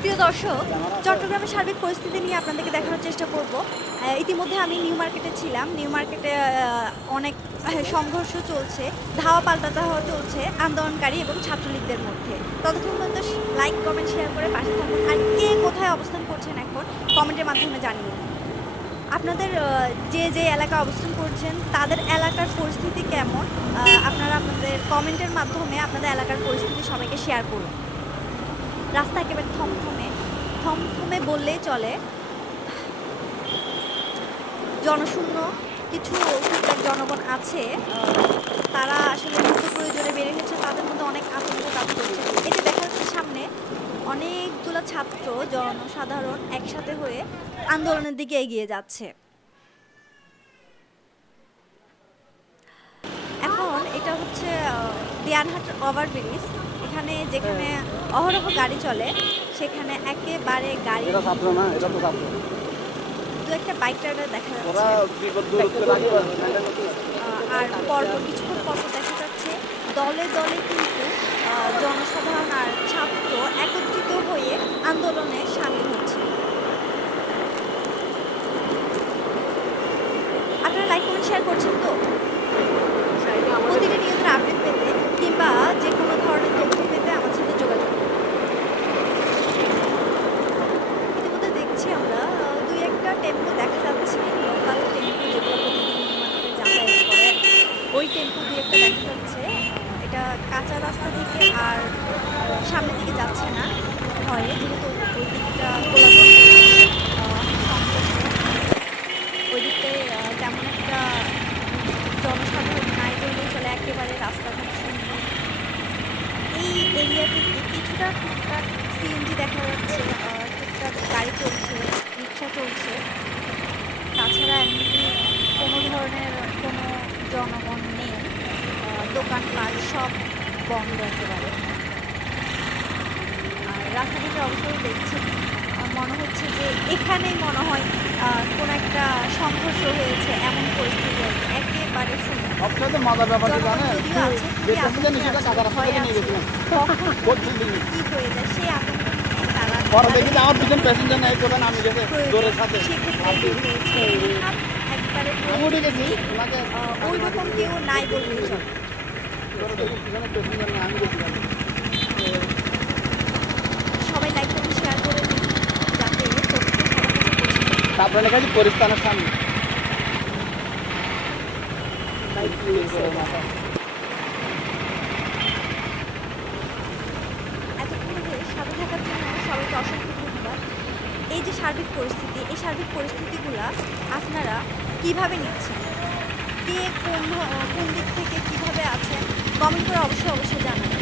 প্রিয় দর্শক, চট্টগ্রামের সার্বিক পরিস্থিতি নিয়ে আপনাদেরকে দেখানোর চেষ্টা করব। ইতিমধ্যে আমি নিউ মার্কেটে ছিলাম। নিউ মার্কেটে অনেক সংঘর্ষ চলছে, ধাওয়া পাল্টা ধাওয়া চলছে আন্দোলনকারী এবং ছাত্রলীগদের মধ্যে। ততক্ষণ পর্যন্ত লাইক, কমেন্ট, শেয়ার করে পাশে থাকুন। আর কে কোথায় অবস্থান করছেন এখন কমেন্টের মাধ্যমে জানিয়ে দিন। আপনাদের যে এলাকা অবস্থান করছেন তাদের এলাকার পরিস্থিতি কেমন, আপনারা আপনাদের কমেন্টের মাধ্যমে আপনাদের এলাকার পরিস্থিতি সবাইকে শেয়ার করুন। রাস্তা একেবারে থমথমে বললেই চলে। জনশূন্য কিছু টুকটাক জনগণ আছে, তারা আসলে নিত্য প্রয়োজনে বেড়ে হয়েছে, তাদের মধ্যে অনেক আতঙ্ক কাজ করছে। এই যে দেখা যাচ্ছে সামনে অনেকগুলো ছাত্র জনসাধারণ একসাথে হয়ে আন্দোলনের দিকে এগিয়ে যাচ্ছে। এখন এটা হচ্ছে দেয়ানহাট ওভারব্রিজ। এখানে যেখানে অহরহ গাড়ি চলে সেখানে একেবারে গাড়ি দু একটা বাইক রাইডার দেখা যাচ্ছে। আর কিছুক্ষণ পর দেখা যাচ্ছে দলে দলে কিন্তু জনসাধারণ আর ছাত্র একত্রিত হয়ে আন্দোলনে সামিল হচ্ছে। আপনারা লাইক, কমেন্ট, শেয়ার করছেন তো? প্রতিটা নিউজের আপডেট পেতে কিংবা যে কোনো ধরনের তথ্য পেতে আমার সাথে যোগাযোগ করুন। ইতিমধ্যে দেখছি আমরা দুই একটা টেম্পো দেখা যাচ্ছে, লোকাল টেম্পো যেগুলো প্রতিদিন নিউমার্কেটে যাতায়াত করে, ওই টেম্পো দুই একটা দেখা যাচ্ছে। এটা কাঁচা রাস্তা থেকে আর সামনের দিকে যাচ্ছে না, হয় যেহেতু ওই দিকটা ওই দিকটায় তেমন একটা জনসাধারণ নাই বললেই চলে, একেবারে রাস্তাঘাট শূন্য। এই এরিয়াতে কিছুটা টুকটাক সিএনজি দেখা যাচ্ছে, টুকটাক গাড়ি চলছে, রিক্সা চলছে। তাছাড়া এমনি কোনো ধরনের কোনো জনগণ নেই, দোকানপাট সব বন্ধ একেবারে। আর রাস্তাঘাটের অবস্থাও দেখছি, মনে হচ্ছে যে এখানেই মনে হয় কোনো একটা সংঘর্ষ হয়েছে, এমন পরিস্থিতি একেবারে সবচেয়ে মজার ব্যাপার কি জানেন, কি হয়ে যায় সেই আতঙ্ক পরে দেখি আমার পিছনে প্যাসেঞ্জার নাই, তখন আমি গেছে জোরের সাথে একবারে ওই রকম কেউ নাই বললেই চলে। সবাই লাইক করে শেয়ার করে দিন যাতে তারপরে লেখা আছে পরিস্থানের সামনে। এতক্ষণ সাথে থাকার জন্য সবাইকে অসংখ্য ধন্যবাদ। এই যে সার্বিক পরিস্থিতি, এই সার্বিক পরিস্থিতিগুলো আপনারা কিভাবে নিচ্ছেন, কে কোন দিক থেকে কিভাবে আছেন কমেন্ট করে অবশ্যই জানাবেন।